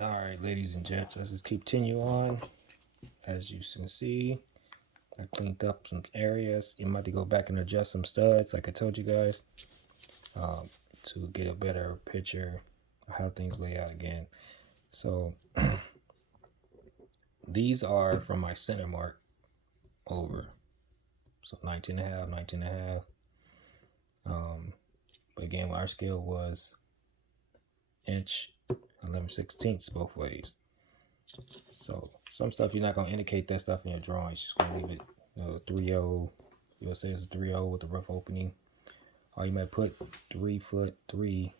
All right, ladies and gents, let's just continue on. As you can see, I cleaned up some areas. You might have to go back and adjust some studs, like I told you guys, to get a better picture of how things lay out again. So these are from my center mark over. So 19 and a half, 19 and a half. But again, our scale was inch 11/16 both ways. So some stuff you're not going to indicate that stuff in your drawing. You're just going to leave it, 3/0. You'll say it's a 3/0 with a rough opening. Or you might put 3'3"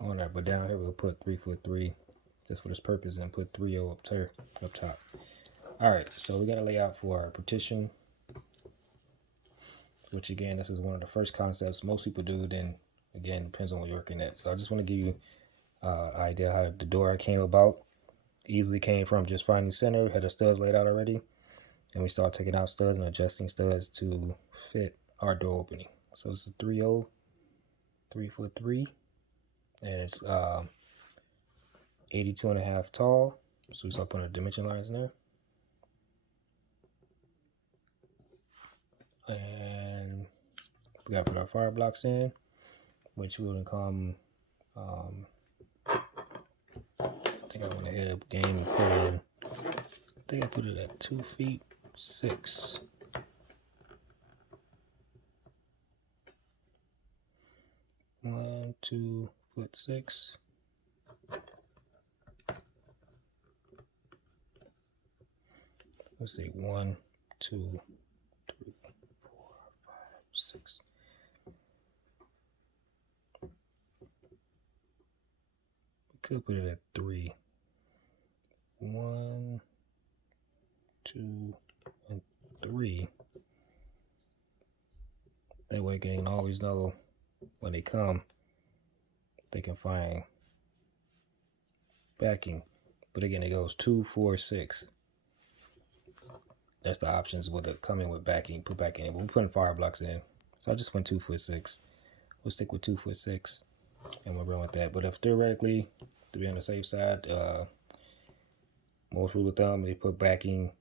on there, but down here we'll put 3'3" just for this purpose and put 3/0 up top. All right, so we got a layout for our partition, which again, this is one of the first concepts most people do. Then again, depends on what you're working at. So I just want to give you an idea how the door came about. Easily came from just finding center, had the studs laid out already, and we start taking out studs and adjusting studs to fit our door opening. So this is 3/0, 3'3", and it's 82 and a half tall. So we start putting our dimension lines in there. And we gotta put our fire blocks in, which will come, I think I went ahead of the game and put in, I think I put it at 2'6". One, 2'6". Let's see, 1, 2, 3, 4, 5, 6. We could put it at 3. 1, 2, and 3. That way they can always know when they come, they can find backing. But again, it goes 2, 4, 6. That's the options with it coming with backing, put backing in. But we're putting fire blocks in. So I just went 2'6". We'll stick with 2'6", and we'll run with that. But if theoretically, to be on the safe side, most rule of thumb, they put backing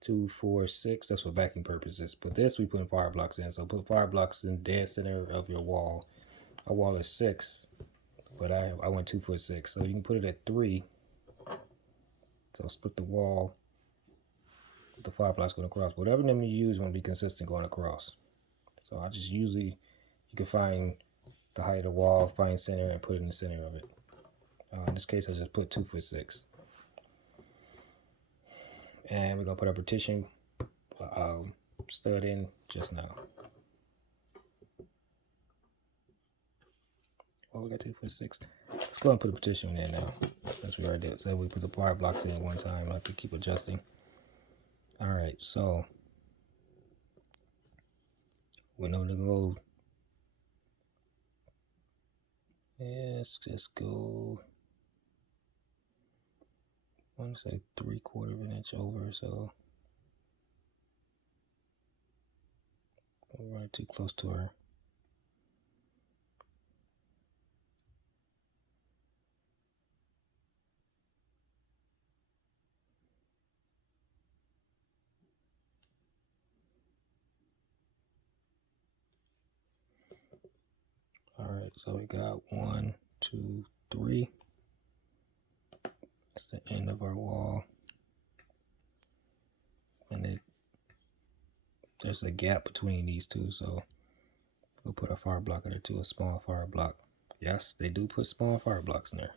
2, 4, 6. That's for backing purposes. But this, we put fire blocks in. So put fire blocks in dead center of your wall. Our wall is 6, but I went 2'6". So you can put it at 3. So split the wall. The fire blocks going across. Whatever number you use, want to be consistent going across. So I just usually, you can find the height of the wall, find center, and put it in the center of it. In this case, I just put 2'6". And we're gonna put our partition stud in just now. Well, we got 2'6". Let's go and put a partition in now. That's what we already did. So we put the fire blocks in one time. I have to keep adjusting. All right, so we know to go. Let's just go. I want to say 3/4 of an inch over, so I'm right too close to her. All right, so we got 1, 2, 3. That's the end of our wall. And there's a gap between these two, so we'll put a fire block in there too, a small fire block. Yes, they do put small fire blocks in there.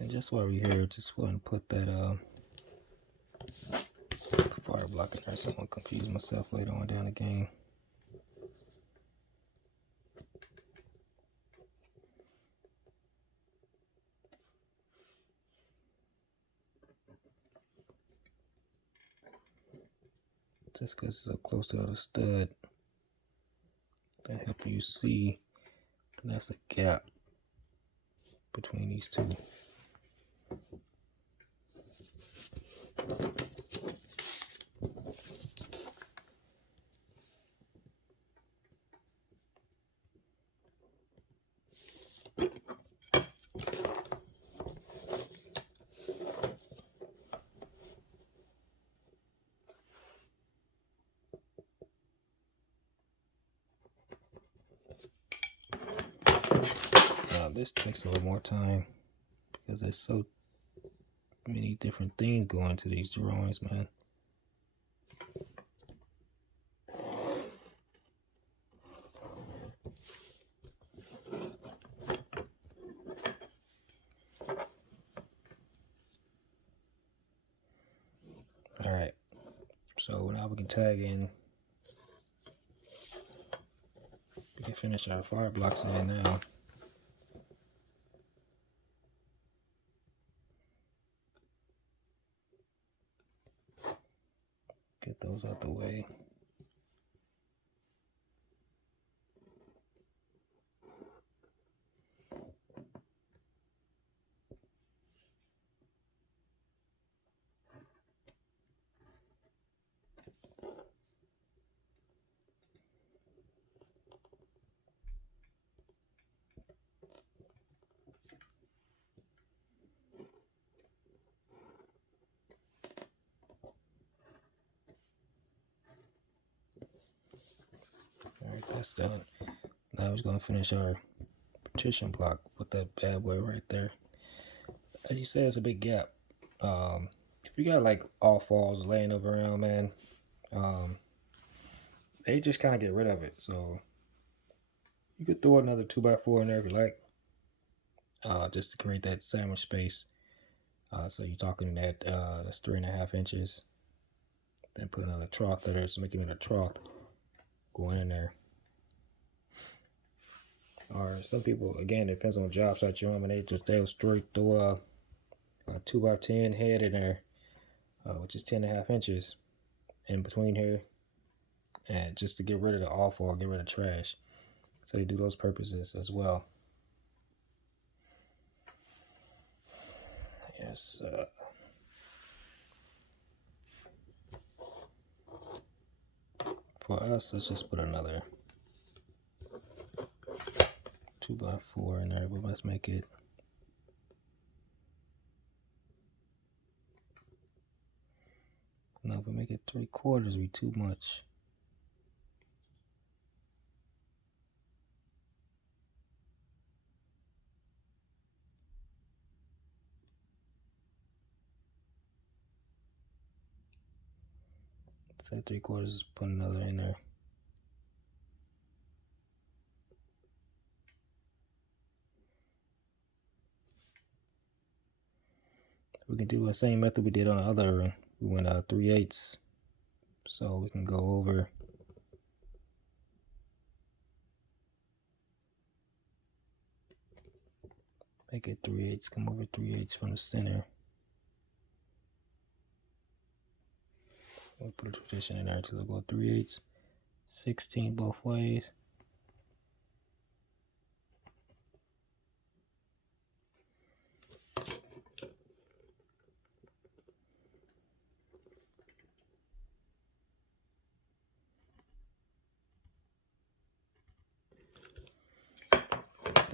And just while we're here, just want to put that fire block in there so I don't confuse myself later on down the game. Just because it's so close to the other stud, that help you see that that's a gap between these two. Now this takes a little more time because there's so many different things going into these drawings, man. All right, so now we can tag in. We can finish our fire blocks in now. Get those out the way. All right, that's done. Now we're going to finish our partition block with that bad boy right there. As you said, it's a big gap. If you got like off walls laying over around, man, they just kind of get rid of it. So you could throw another 2x4 in there if you like, just to create that sandwich space. So you're talking that that's 3.5 inches. Then put another trough there, so making it a trough going in there. Or some people, again, it depends on job site you're on, and they'll straight throw a 2x10 head in there, which is 10.5 inches in between here, and just to get rid of the offal, get rid of trash. So they do those purposes as well. Yes. For us, let's just put another 2x4 in there, but let's make it no, if we make it 3/4, it'd be too much. Say 3/4, put another in there. We can do the same method we did on the other. We went 3/8, so we can go over. Make it 3/8. Come over 3/8 from the center. We'll put a partition in there until we go 3/8. 16 both ways.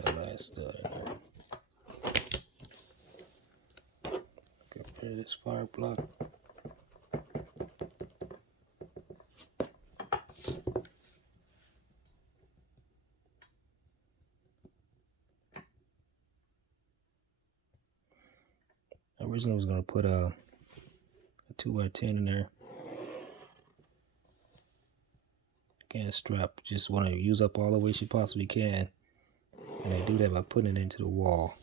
The last stud in there. Get rid of this fire block. Originally I was going to put a 2x10 in there. Again, strap, just want to use up all the waste you possibly can. And I do that by putting it into the wall.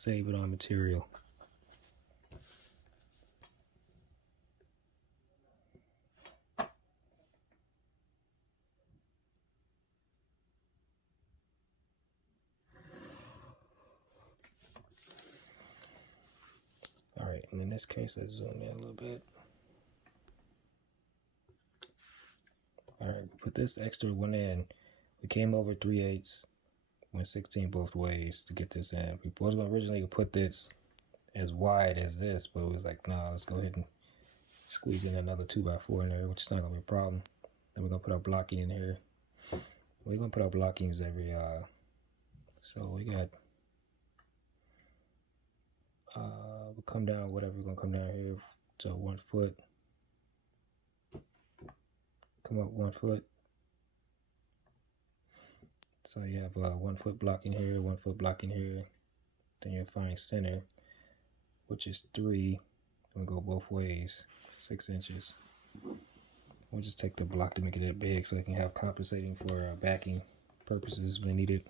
save it on material. All right, and in this case, let's zoom in a little bit. All right, put this extra one in. We came over 3/8, went 16 both ways to get this in. We was gonna originally put this as wide as this, but it was like, nah, let's go ahead and squeeze in another 2x4 in there, which is not gonna be a problem. Then we're gonna put our blocking in here. We're gonna put our blockings every so we got we'll come down, whatever, we're gonna come down here to 1 foot, come up 1 foot. So you have 1 foot blocking here, 1 foot blocking here. Then you'll find center, which is 3. We'll go both ways, 6 inches. We'll just take the block to make it that big so it can have compensating for backing purposes when needed.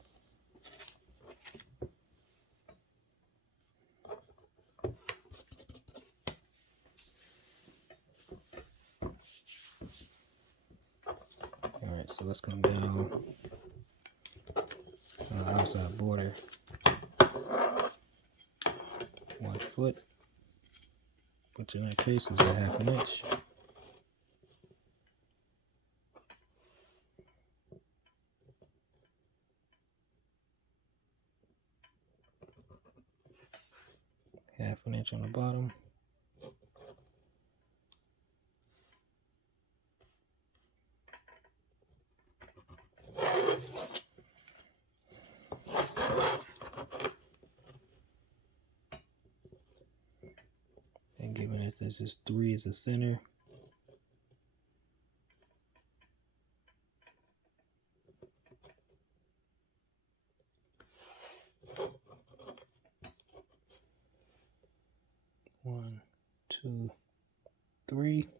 Alright, so let's come down on the outside border 1 foot, which in that case is a 1/2 inch. Half an inch on the bottom. And given that this is 3 as the center, one, 2, 3.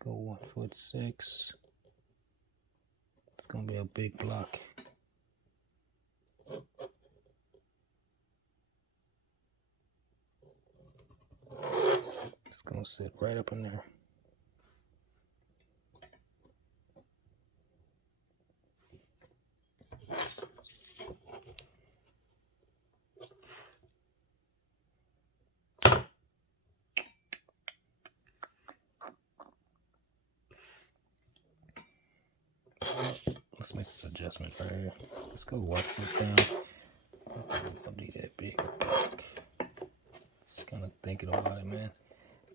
Go 1'6". It's gonna be a big block. It's gonna sit right up in there. Let's make this adjustment right here. Let's go 1 foot down. Don't need that big block. Just kind of thinking about it, man.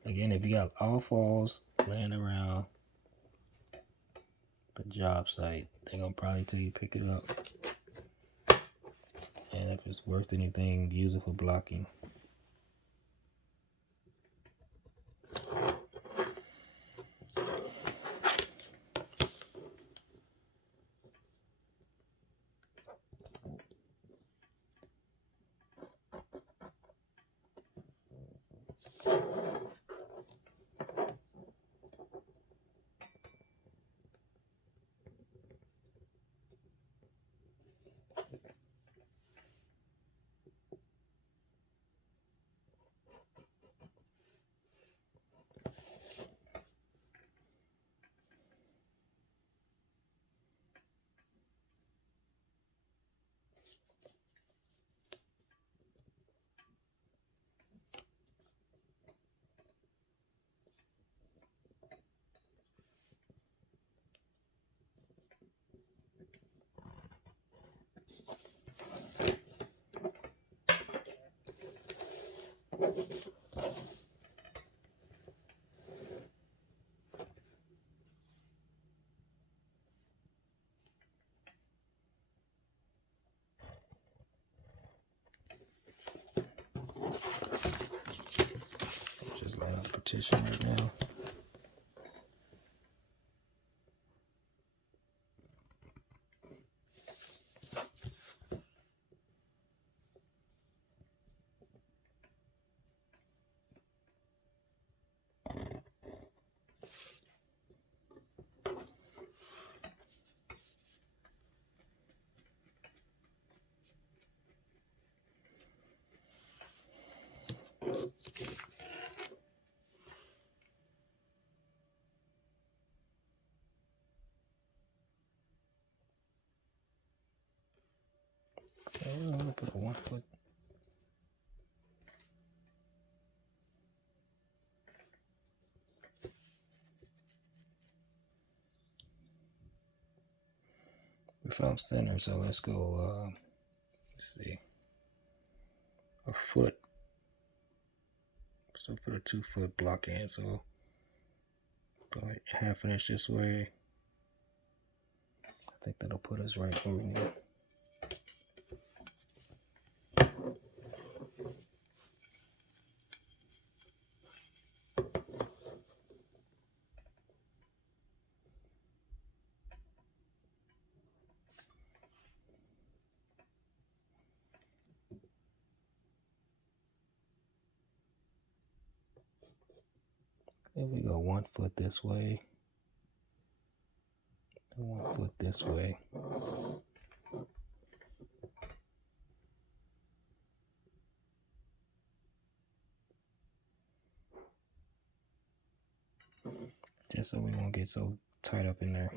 Again, if you got all falls laying around the job site, they're gonna probably tell you pick it up. And if it's worth anything, use it for blocking. Just laying on partition right now. I'm gonna put a 1 foot. We found center, so let's go. Let's see, a foot. So put a 2 foot block in. So go ahead, half an inch this way. I think that'll put us right where we need. If we go 1 foot this way, 1 foot this way. Just so we won't get so tight up in there.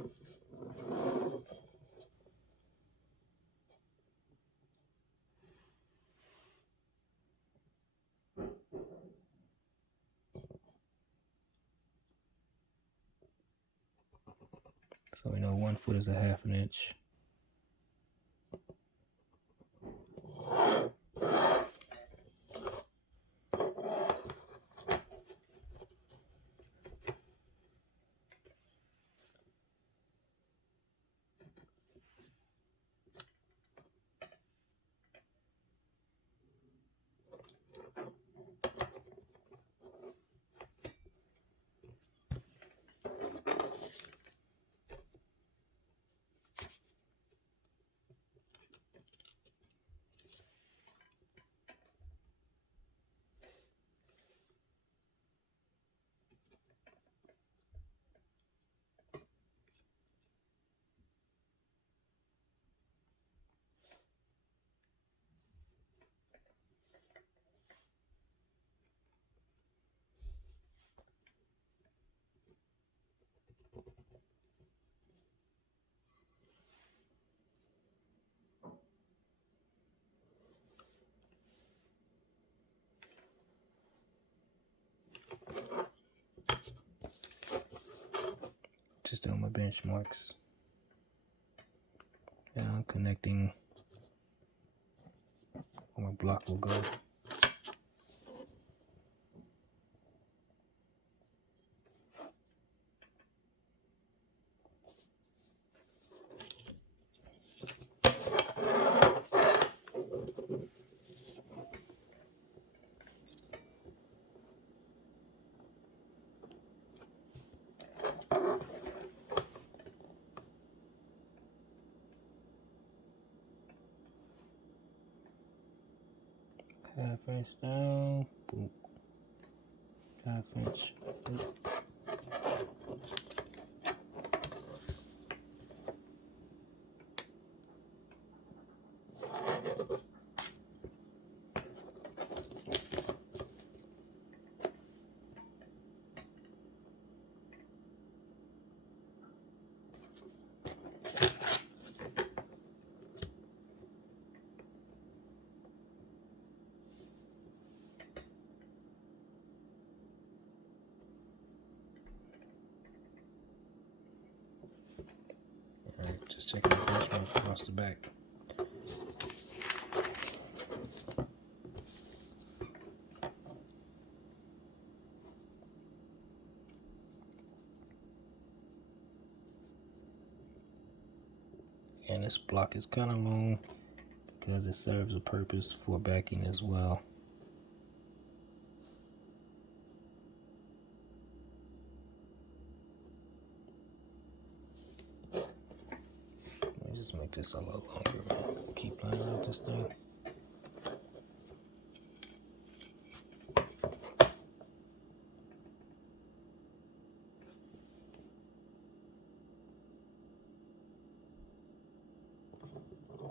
So we know 1 foot is a half an inch. Just doing my benchmarks. And I'm connecting where my block will go. Half inch down, boom. Half inch. Boom. Alright, just checking the benchmark across the back. And this block is kind of long because it serves a purpose for backing as well. Let me just make this a little longer. Keep lining out this thing.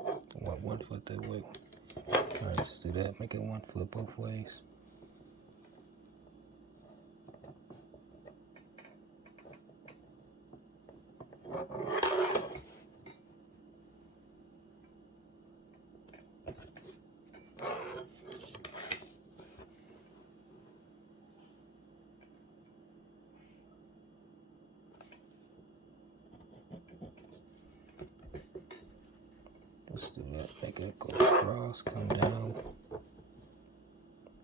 I want 1 foot that way. Alright, just do that. Make it 1 foot both ways. Let's do that. Make it go across, come down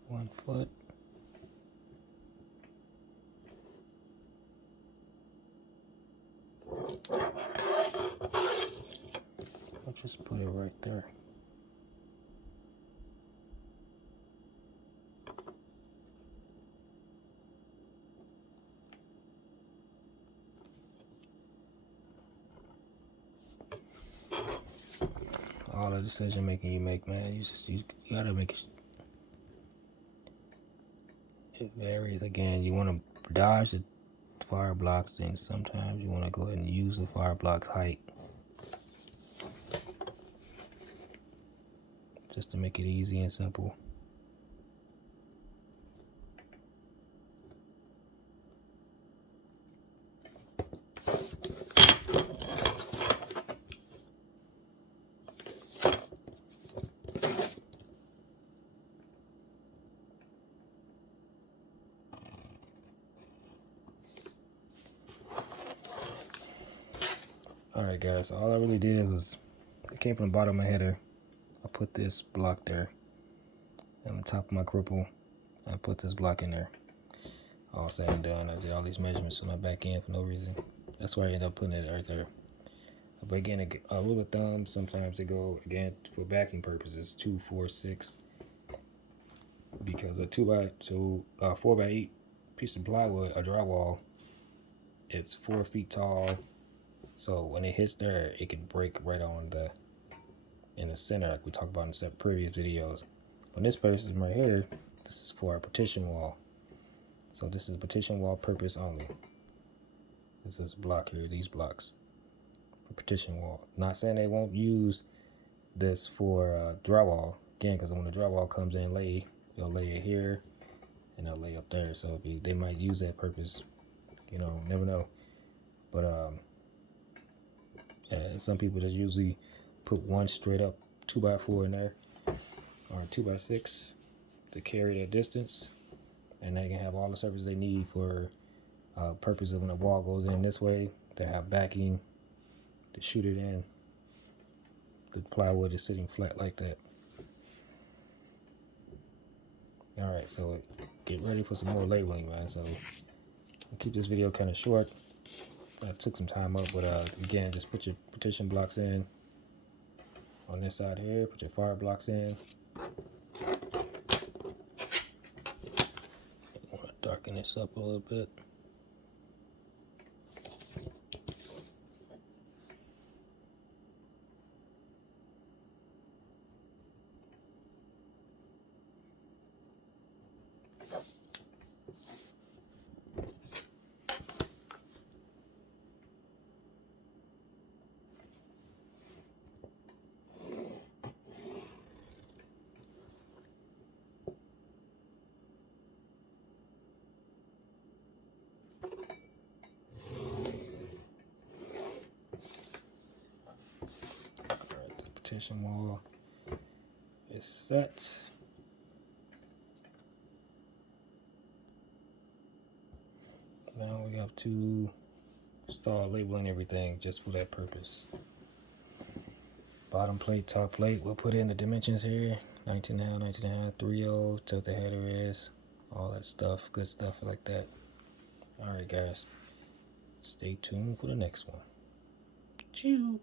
1 foot. I'll just put it right there. All the decision making you make, man, you gotta make it. It varies. Again, you want to dodge the fire blocks, and sometimes you want to go ahead and use the fire block's height just to make it easy and simple. Alright guys, so all I really did was, I came from the bottom of my header, I put this block there, and on the top of my cripple, I put this block in there. All said and done, I did all these measurements on my back end for no reason. That's why I ended up putting it right there. But again, a rule of thumb, sometimes they go, again, for backing purposes, 2, 4, 6. Because a 4 by 8 piece of plywood, a drywall, it's 4 feet tall. So when it hits there, it can break right on in the center, like we talked about in some previous videos. On this person right here, this is for a partition wall. So this is partition wall purpose only. This is block here, these blocks for partition wall. Not saying they won't use this for drywall, again, because when the drywall comes in lay, they'll lay it here and they'll lay up there. So they might use that purpose, you know, never know. But yeah, some people just usually put one straight up 2x4 in there, or 2x6 to carry that distance, and they can have all the surface they need for purpose of when the wall goes in this way. They have backing to shoot it in. The plywood is sitting flat like that. All right, so get ready for some more labeling, man. So I'll keep this video kind of short. I took some time up, but again, just put your partition blocks in on this side here. Put your fire blocks in. I want to darken this up a little bit. Partition wall is set. Now we have to start labeling everything just for that purpose. Bottom plate, top plate, we'll put in the dimensions here. 19.5, 19.5, 3.0, tilt the header is, all that stuff, good stuff like that. Alright guys, stay tuned for the next one. Chew.